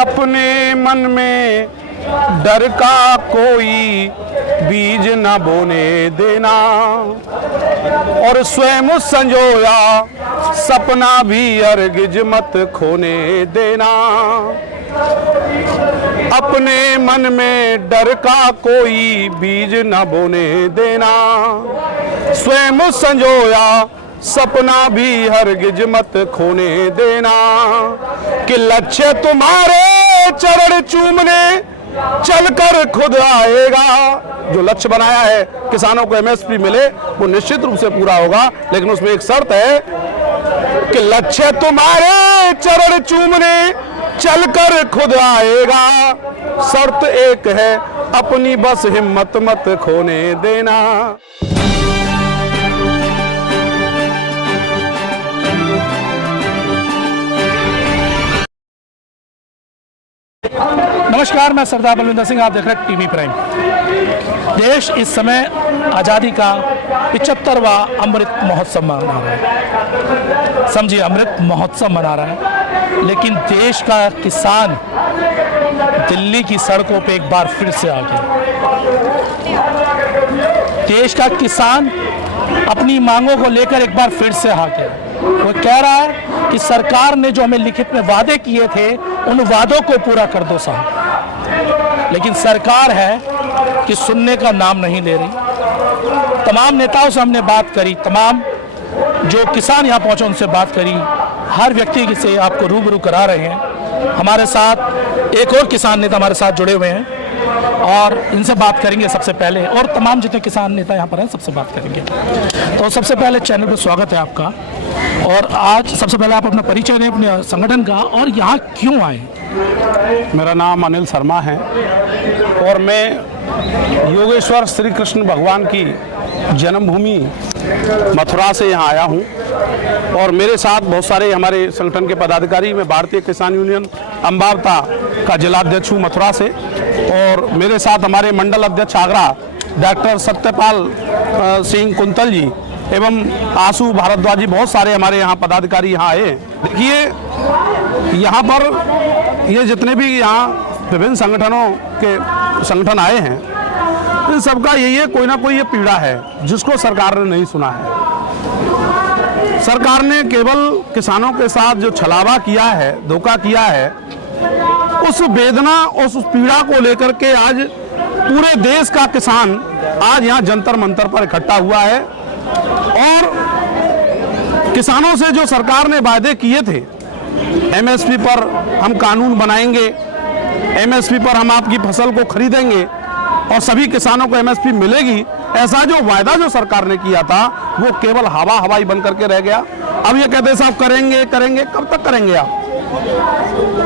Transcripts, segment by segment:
अपने मन में डर का कोई बीज न बोने देना, और स्वयं संजोया सपना भी अर्गिज मत खोने देना। अपने मन में डर का कोई बीज न बोने देना, स्वयं संजोया सपना भी हरगिज मत खोने देना। कि लक्ष्य तुम्हारे चरण चूमने चलकर खुद आएगा। जो लक्ष्य बनाया है किसानों को एमएसपी मिले वो निश्चित रूप से पूरा होगा, लेकिन उसमें एक शर्त है कि लक्ष्य तुम्हारे चरण चूमने चलकर खुद आएगा। शर्त एक है, अपनी बस हिम्मत मत खोने देना। नमस्कार, मैं सरदार बलविंदर सिंह, आप देख रहे हैं टीवी प्राइम। देश इस समय आज़ादी का 75वां अमृत महोत्सव मना रहा है। समझिए, अमृत महोत्सव मना रहा है, लेकिन देश का किसान दिल्ली की सड़कों पे एक बार फिर से आ गया। देश का किसान अपनी मांगों को लेकर एक बार फिर से आ गया। वो कह रहा है कि सरकार ने जो हमें लिखित में वादे किए थे उन वादों को पूरा कर दो साहब, लेकिन सरकार है कि सुनने का नाम नहीं ले रही। तमाम नेताओं से हमने बात करी, तमाम जो किसान यहाँ पहुँचे उनसे बात करी, हर व्यक्ति से आपको रूबरू करा रहे हैं। हमारे साथ एक और किसान नेता हमारे साथ जुड़े हुए हैं और इनसे बात करेंगे सबसे पहले, और तमाम जितने किसान नेता यहाँ पर हैं सबसे बात करेंगे। तो सबसे पहले चैनल पर स्वागत है आपका, और आज सबसे पहले आप अपना परिचय दें अपने संगठन का और यहाँ क्यों आए। मेरा नाम अनिल शर्मा है और मैं योगेश्वर श्री कृष्ण भगवान की जन्मभूमि मथुरा से यहाँ आया हूँ, और मेरे साथ बहुत सारे हमारे संगठन के पदाधिकारी। मैं भारतीय किसान यूनियन अम्बावता का जिलाध्यक्ष हूँ मथुरा से, और मेरे साथ हमारे मंडल अध्यक्ष आगरा डॉक्टर सत्यपाल सिंह कुंतल जी एवं आशु भारद्वाज जी, बहुत सारे हमारे यहाँ पदाधिकारी यहाँ आए। देखिए, यहाँ पर ये जितने भी यहाँ विभिन्न संगठनों के संगठन आए हैं, इन सबका यही है, कोई ना कोई ये पीड़ा है जिसको सरकार ने नहीं सुना है। सरकार ने केवल किसानों के साथ जो छलावा किया है, धोखा किया है, उस वेदना, उस पीड़ा को लेकर के आज पूरे देश का किसान आज यहाँ जंतर मंतर पर इकट्ठा हुआ है। और किसानों से जो सरकार ने वायदे किए थे, एमएसपी पर हम कानून बनाएंगे, एमएसपी पर हम आपकी फसल को खरीदेंगे और सभी किसानों को एमएसपी मिलेगी, ऐसा जो वायदा जो सरकार ने किया था वो केवल हवाई बन करके रह गया। अब ये कहते साहब करेंगे करेंगे, कब तक करेंगे आप?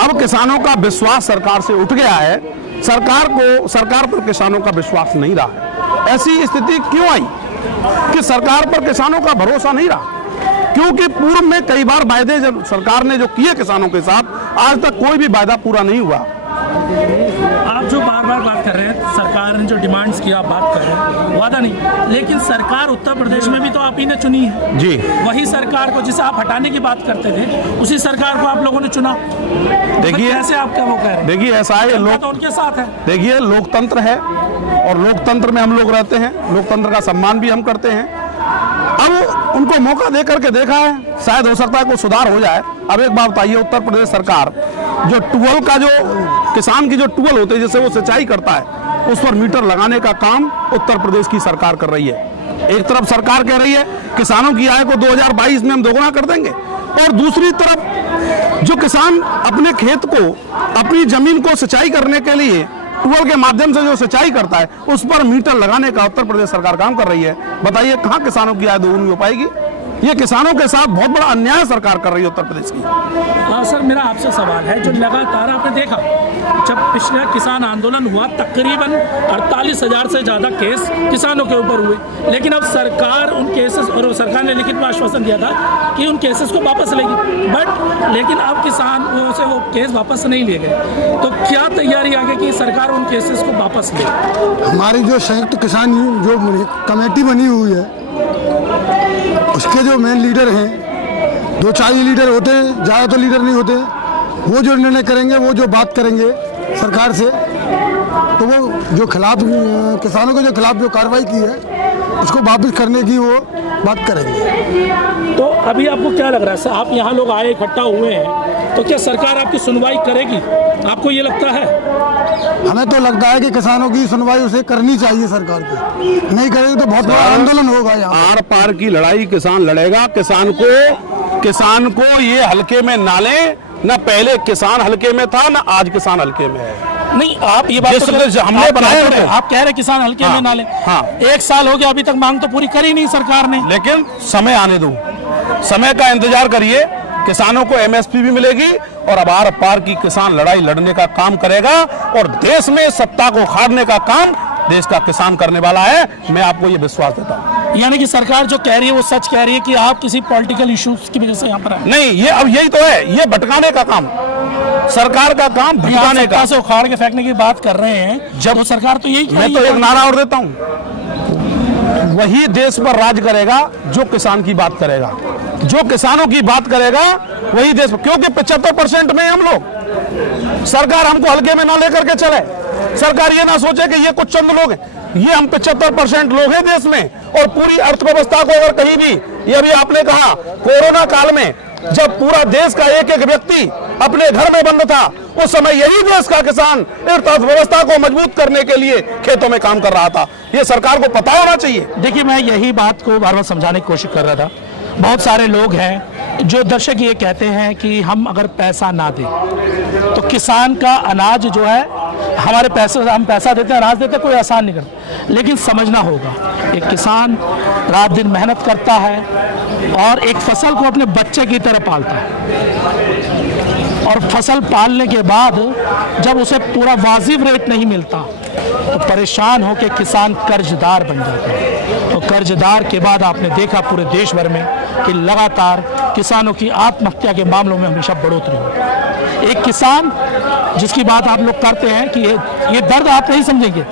अब किसानों का विश्वास सरकार से उठ गया है, सरकार पर किसानों का विश्वास नहीं रहा है। ऐसी स्थिति क्यों आई कि सरकार पर किसानों का भरोसा नहीं रहा? क्योंकि पूर्व में कई बार वायदे जब सरकार ने जो किए किसानों के साथ, आज तक कोई भी वायदा पूरा नहीं हुआ। आप जो बार बार बात कर रहे हैं, सरकार ने जो डिमांड्स किया, आप बात कर रहे हैं, वादा नहीं, लेकिन सरकार उत्तर प्रदेश में भी तो आप ही ने चुनी है जी। वही सरकार को जिसे आप हटाने की बात करते थे, उसी सरकार को आप लोगों ने चुना। देखिए, ऐसे आप क्या वो कह रहे हैं? देखिए, ऐसा है, लोग तो उनके साथ है। देखिए, लोकतंत्र है और लोकतंत्र में हम लोग रहते हैं, लोकतंत्र का सम्मान भी हम करते हैं। अब उनको मौका दे करके देखा है, शायद हो सकता है कोई सुधार हो जाए। अब एक बात बताइए, उत्तर प्रदेश सरकार जो ट्यूबवेल का, जो किसान की जो ट्यूबवेल होते हैं जिससे वो सिंचाई करता है, उस पर मीटर लगाने का काम उत्तर प्रदेश की सरकार कर रही है। एक तरफ सरकार कह रही है किसानों की आय को 2022 में हम दोगुना कर देंगे, और दूसरी तरफ जो किसान अपने खेत को, अपनी जमीन को सिंचाई करने के लिए ट्यूबवेल के माध्यम से जो सिंचाई करता है, उस पर मीटर लगाने का उत्तर प्रदेश सरकार काम कर रही है। बताइए, कहाँ किसानों की आय दोगुनी हो पाएगी? ये किसानों के साथ बहुत बड़ा अन्याय सरकार कर रही है उत्तर प्रदेश की। हाँ सर, मेरा आपसे सवाल है, जो लगातार आपने देखा जब पिछला किसान आंदोलन हुआ, तकरीबन 48,000 से ज़्यादा केस किसानों के ऊपर हुए, लेकिन अब सरकार उन केसेस, और सरकार ने लिखित में आश्वासन दिया था कि उन केसेस को वापस लेगी, लेकिन अब किसान से वो केस वापस नहीं लिए गए। तो क्या तैयारी आगे की सरकार उन केसेस को वापस ले? हमारी जो संयुक्त किसान जो कमेटी बनी हुई है, उसके जो मेन लीडर हैं, 2-4 लीडर होते हैं, ज़्यादा तो लीडर नहीं होते, वो जो निर्णय करेंगे, वो जो बात करेंगे सरकार से, तो वो जो खिलाफ किसानों के जो खिलाफ जो कार्रवाई की है उसको वापस करने की वो बात करेंगे। तो अभी आपको क्या लग रहा है, आप यहाँ लोग आए इकट्ठा हुए हैं, तो क्या सरकार आपकी सुनवाई करेगी, आपको ये लगता है? हमें तो लगता है कि किसानों की सुनवाई उसे करनी चाहिए सरकार को, नहीं करेगी तो बहुत बड़ा आंदोलन होगा यहाँ। आर पार की लड़ाई किसान लड़ेगा। किसान को ये हल्के में ना ले, न पहले किसान हल्के में था, न आज किसान हल्के में है। नहीं, आप ये बात तो हमने बनाया, आप कह रहे किसान हल्के में ना ले। हाँ। 1 साल हो गया, अभी तक मांग तो पूरी करी नहीं सरकार ने। लेकिन समय आने दो, समय का इंतजार करिए, किसानों को एमएसपी भी मिलेगी और अब आर पार की किसान लड़ाई लड़ने का काम करेगा और देश में सत्ता को उखाड़ने का काम देश का किसान करने वाला है। मैं आपको ये विश्वास देता हूँ। यानी कि सरकार जो कह रही है वो सच कह रही है कि आप किसी पॉलिटिकल इश्यूज की वजह से यहाँ पर आए? नहीं, ये अब यही तो है, ये भटकाने का काम, सरकार का काम भटकाने का। से उखाड़ के फेंकने की बात कर रहे हैं जब तो सरकार तो यही। मैं तो एक नारा और देता हूँ, वही देश पर राज करेगा जो किसान की बात करेगा, जो किसानों की बात करेगा वही देश, क्योंकि 75% में हम लोग, सरकार हमको हल्के में ना लेकर के चले। सरकार ये ना सोचे कि ये कुछ चंद लोग हैं, ये हम 75% लोग हैं देश में, और पूरी अर्थव्यवस्था को अगर कहीं भी, ये अभी आपने कहा कोरोना काल में जब पूरा देश का एक एक व्यक्ति अपने घर में बंद था, उस समय यही देश का किसान अर्थव्यवस्था को मजबूत करने के लिए खेतों में काम कर रहा था। ये सरकार को पता होना चाहिए। देखिए, मैं यही बात को बार बार समझाने की कोशिश कर रहा था। बहुत सारे लोग हैं जो दर्शक ये कहते हैं कि हम अगर पैसा ना दें तो किसान का अनाज जो है, हमारे पैसे, हम पैसा देते हैं, अनाज देते हैं, कोई आसान नहीं करता। लेकिन समझना होगा, एक किसान रात दिन मेहनत करता है और एक फसल को अपने बच्चे की तरह पालता है, और फसल पालने के बाद जब उसे पूरा वाजिब रेट नहीं मिलता तो परेशान होकर किसान कर्जदार बन जाता है। तो कर्जदार के बाद आपने देखा पूरे देश भर में कि लगातार किसानों की आत्महत्या के मामलों में हमेशा बढ़ोतरी हुई। एक किसान जिसकी बात आप लोग करते हैं कि ये दर्द आप नहीं समझेंगे,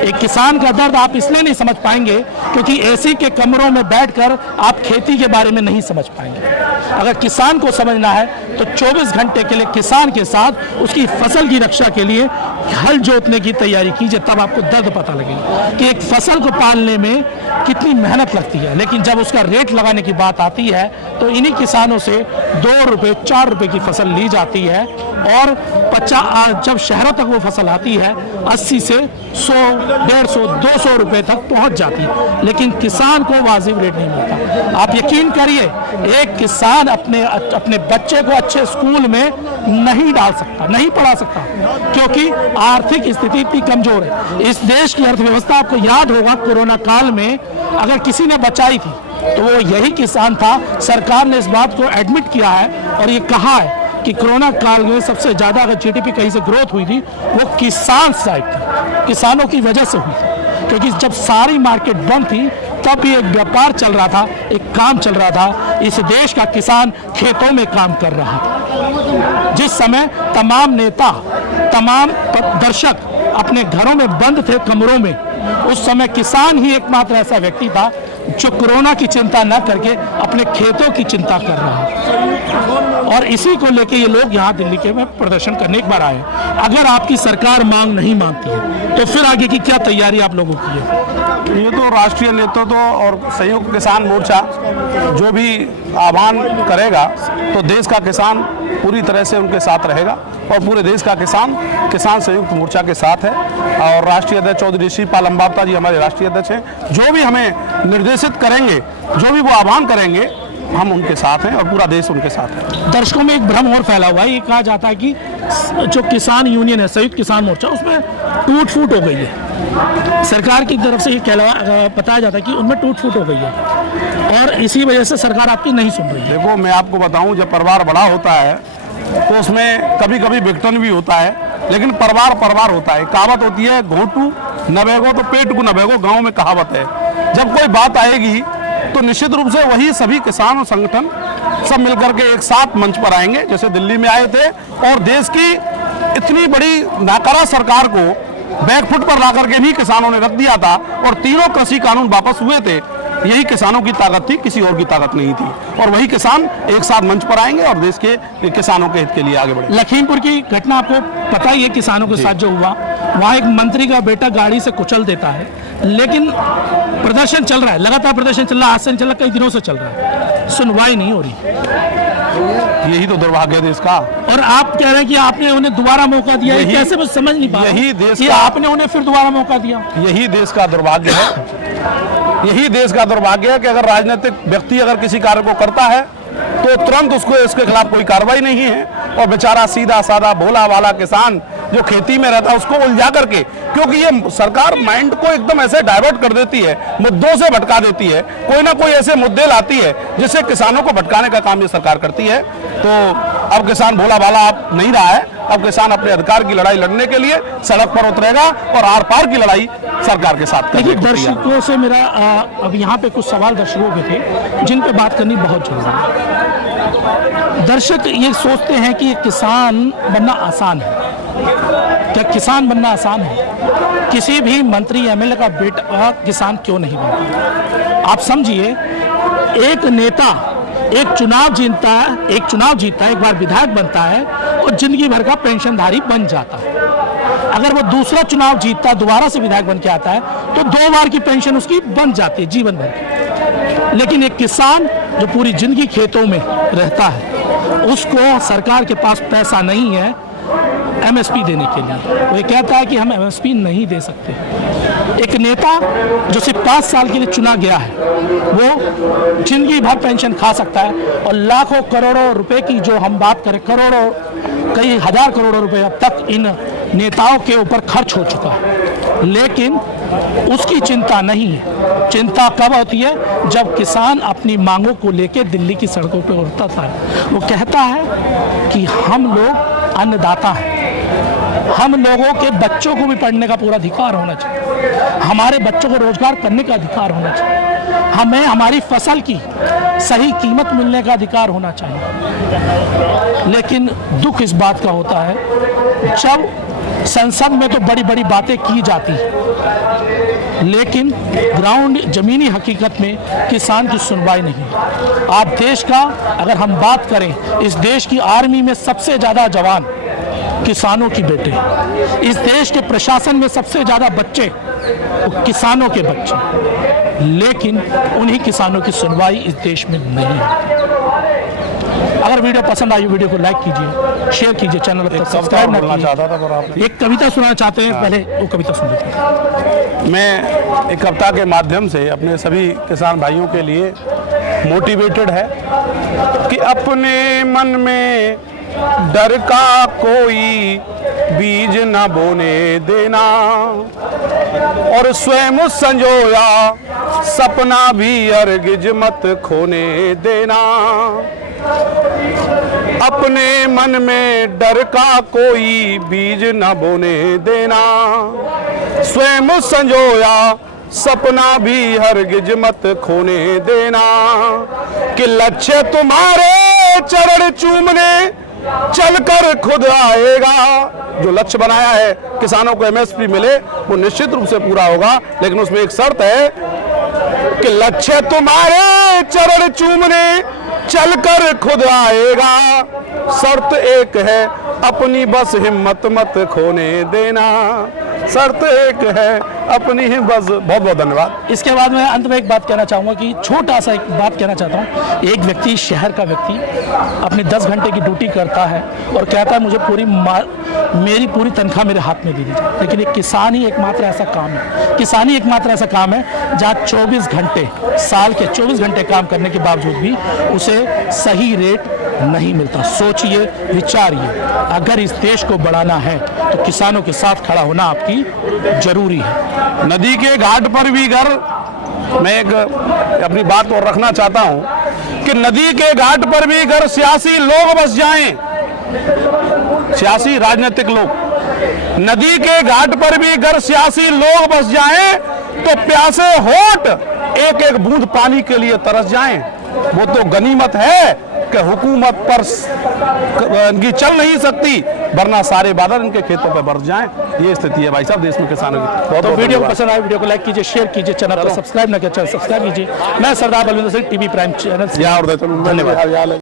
एक किसान का दर्द आप इसलिए नहीं समझ पाएंगे क्योंकि एसी के कमरों में बैठकर आप खेती के बारे में नहीं समझ पाएंगे। अगर किसान को समझना है तो 24 घंटे के लिए किसान के साथ उसकी फसल की रक्षा के लिए हल जोतने की तैयारी कीजिए, तब आपको दर्द पता लगेगा कि एक फसल को पालने में कितनी मेहनत लगती है। लेकिन जब उसका रेट लगाने की बात आती है तो इन्हीं किसानों से 2 रुपये 4 रुपये की फसल ली जाती है, और जब शहरों तक वो फसल आती है 80 से 100, 150, 200 रुपये तक पहुंच जाती है, लेकिन किसान को वाजिब रेट नहीं मिलता। आप यकीन करिए, एक किसान अपने बच्चे को अच्छे स्कूल में नहीं डाल सकता, नहीं पढ़ा सकता, क्योंकि आर्थिक स्थिति इतनी कमजोर है। इस देश की अर्थव्यवस्था, आपको याद होगा कोरोना काल में अगर किसी ने बचाई थी तो वो यही किसान था। सरकार ने इस बात को एडमिट किया है और ये कहा है कि कोरोना काल में सबसे ज्यादा अगर जीडीपी कहीं से ग्रोथ हुई थी वो किसान साइड थी, किसानों की वजह से हुई थी, क्योंकि जब सारी मार्केट बंद थी तब भी एक व्यापार चल रहा था, एक काम चल रहा था। इस देश का किसान खेतों में काम कर रहा था। जिस समय तमाम नेता, तमाम दर्शक अपने घरों में बंद थे, कमरों में, उस समय किसान ही एकमात्र ऐसा व्यक्ति था जो कोरोना की चिंता न करके अपने खेतों की चिंता कर रहा है। और इसी को लेके ये लोग यहाँ दिल्ली के में प्रदर्शन करने एक बार आए। अगर आपकी सरकार मांग नहीं मानती है तो फिर आगे की क्या तैयारी आप लोगों की है? ये तो राष्ट्रीय नेतृत्व और संयुक्त किसान मोर्चा जो भी आह्वान करेगा तो देश का किसान पूरी तरह से उनके साथ रहेगा, और पूरे देश का किसान संयुक्त मोर्चा के साथ है। और राष्ट्रीय अध्यक्ष चौधरी शिवपाल अम्बावता जी हमारे राष्ट्रीय अध्यक्ष हैं, जो भी हमें निर्देशित करेंगे, जो भी वो आह्वान करेंगे, हम उनके साथ हैं और पूरा देश उनके साथ है। दर्शकों में एक भ्रम और फैला हुआ है, ये कहा जाता है कि जो किसान यूनियन है, संयुक्त किसान मोर्चा, उसमें टूट फूट हो गई है। सरकार की तरफ से ये बताया जाता है कि उनमें टूट फूट हो गई है और इसी वजह से सरकार आपकी नहीं सुन रही है। देखो, मैं आपको बताऊं, जब परिवार बड़ा होता है तो उसमें कभी कभी विघटन भी होता है, लेकिन परिवार होता है। कहावत होती है, घोटू न बेगो तो पेट को न बेगो, गाँव में कहावत है। जब कोई बात आएगी तो निश्चित रूप से वही सभी किसान और संगठन सब मिलकर के एक साथ मंच पर आएंगे, जैसे दिल्ली में आए थे, और देश की इतनी बड़ी नाकारा सरकार को बैकफुट पर ला करके भी किसानों ने रख दिया था और तीनों कृषि कानून वापस हुए थे। यही किसानों की ताकत थी, किसी और की ताकत नहीं थी। और वही किसान एक साथ मंच पर आएंगे और देश के किसानों के हित के लिए आगे बढ़ेंगे। लखीमपुर की घटना आपको पता ही है, किसानों के साथ जो हुआ, वहाँ एक मंत्री का बेटा गाड़ी से कुचल देता है, लेकिन प्रदर्शन चल रहा है, लगातार प्रदर्शन चल रहा है, आज से नहीं चल रहा, कई दिनों से चल रहा है, सुनवाई नहीं हो रही। यही तो दुर्भाग्य है देश का। और आप कह रहे हैं कि आपने उन्हें दोबारा मौका दिया, यही- कैसे मैं समझ नहीं पा रहा हूं यही देश कि का- आपने उन्हें फिर दोबारा मौका दिया। यही देश का दुर्भाग्य है। यही देश का दुर्भाग्य है कि अगर राजनीतिक व्यक्ति अगर किसी कार्य को करता है तो तुरंत उसको इसके खिलाफ कोई कार्रवाई नहीं है, और बेचारा सीधा साधा भोला वाला किसान जो खेती में रहता है उसको उलझा करके, क्योंकि ये सरकार माइंड को एकदम ऐसे डाइवर्ट कर देती है, मुद्दों से भटका देती है, कोई ना कोई ऐसे मुद्दे लाती है जिससे किसानों को भटकाने का काम ये सरकार करती है। तो अब किसान भोला भाला अब नहीं रहा है, अब किसान अपने अधिकार की लड़ाई लड़ने के लिए सड़क पर उतरेगा और आर पार की लड़ाई सरकार के साथ करने देखिए, को तैयार है। दर्शकों से मेरा अब यहाँ पे कुछ सवाल दर्शकों के थे जिन पे बात करनी बहुत जरूरी है। दर्शक ये सोचते हैं कि किसान बनना आसान है। क्या किसान बनना आसान है? किसी भी मंत्री एमएलए का बेटा किसान क्यों नहीं बनता? आप समझिए, एक नेता एक चुनाव जीतता है, एक बार विधायक बनता है और जिंदगी भर का पेंशनधारी बन जाता है। अगर वो दूसरा चुनाव जीतता, दोबारा से विधायक बन के आता है, तो 2 बार की पेंशन उसकी बन जाती है जीवन भर की। लेकिन एक किसान जो पूरी जिंदगी खेतों में रहता है, उसको सरकार के पास पैसा नहीं है एमएसपी देने के लिए। वो ये कहता है कि हम एमएसपी नहीं दे सकते। एक नेता जो सिर्फ 5 साल के लिए चुना गया है, वो जिंदगी भर पेंशन खा सकता है, और लाखों करोड़ों रुपए की जो हम बात करें, करोड़ों कई हजार करोड़ों रुपए अब तक इन नेताओं के ऊपर खर्च हो चुका है, लेकिन उसकी चिंता नहीं है। चिंता कब होती है? जब किसान अपनी मांगों को लेकर दिल्ली की सड़कों पर उतरता है। वो कहता है कि हम लोग अन्नदाता हैं, हम लोगों के बच्चों को भी पढ़ने का पूरा अधिकार होना चाहिए, हमारे बच्चों को रोजगार करने का अधिकार होना चाहिए, हमें हमारी फसल की सही कीमत मिलने का अधिकार होना चाहिए। लेकिन दुख इस बात का होता है, जब संसद में तो बड़ी बड़ी बातें की जाती हैं, लेकिन ग्राउंड जमीनी हकीकत में किसान की सुनवाई नहीं। आप देश का अगर हम बात करें, इस देश की आर्मी में सबसे ज़्यादा जवान किसानों की बेटे, इस देश के प्रशासन में सबसे ज़्यादा बच्चे किसानों के बच्चे, लेकिन उन्हीं किसानों की सुनवाई इस देश में नहीं है। अगर वीडियो पसंद आई, वीडियो को लाइक कीजिए, शेयर कीजिए, चैनल को सब्सक्राइब ना कीजिए। एक कविता सुनाना चाहते हैं, पहले वो कविता सुन लेते हैं। मैं एक कविता के माध्यम से अपने सभी किसान भाइयों के लिए मोटिवेटेड है कि अपने मन में डर का कोई बीज न बोने देना, और स्वयं संजोया सपना भी अर्गिज मत खोने देना। अपने मन में डर का कोई बीज न बोने देना, स्वयं संजोया सपना भी हरगिज मत खोने देना। कि लक्ष्य तुम्हारे चरण चूमने चलकर खुद आएगा। जो लक्ष्य बनाया है किसानों को एमएसपी मिले, वो निश्चित रूप से पूरा होगा, लेकिन उसमें एक शर्त है कि लक्ष्य तुम्हारे चरण चूमने चलकर खुद आएगा। शर्त एक है, अपनी बस हिम्मत मत खोने देना। शर्त एक है, अपनी ही बस। बहुत बहुत धन्यवाद। इसके बाद मैं अंत में एक बात कहना चाहूँगा कि छोटा सा एक बात कहना चाहता हूँ। एक व्यक्ति, शहर का व्यक्ति, अपनी 10 घंटे की ड्यूटी करता है और कहता है मुझे मेरी पूरी तनख्वाह मेरे हाथ में दे दीजिए, लेकिन एक किसान ही एकमात्र ऐसा काम है, किसानी एकमात्र ऐसा काम है जहाँ 24 घंटे, साल के 24 घंटे काम करने के बावजूद भी उसे सही रेट नहीं मिलता। सोचिए, विचारिए, अगर इस देश को बढ़ाना है तो किसानों के साथ खड़ा होना आपकी जरूरी है। नदी के घाट पर भी घर, मैं एक अपनी बात और रखना चाहता हूं कि नदी के घाट पर भी घर सियासी लोग बस जाएं, सियासी राजनीतिक लोग। नदी के घाट पर भी घर सियासी लोग बस जाएं तो प्यासे होठ एक एक बूंद पानी के लिए तरस जाएं। वो तो गनीमत है कि हुकूमत पर इनकी चल नहीं सकती, वरना सारे बादल इनके खेतों पर बरस जाएं। ये स्थिति है भाई साहब देश में किसानों की। बहुत तो वीडियो को धन्यवाद। पसंद आए वीडियो को लाइक कीजिए, शेयर कीजिए, चैनल को सब्सक्राइब ना किया चैनल सब्सक्राइब कीजिए। मैं Sardar Balwinder Singh, TV prime channel से। या और धन्यवाद।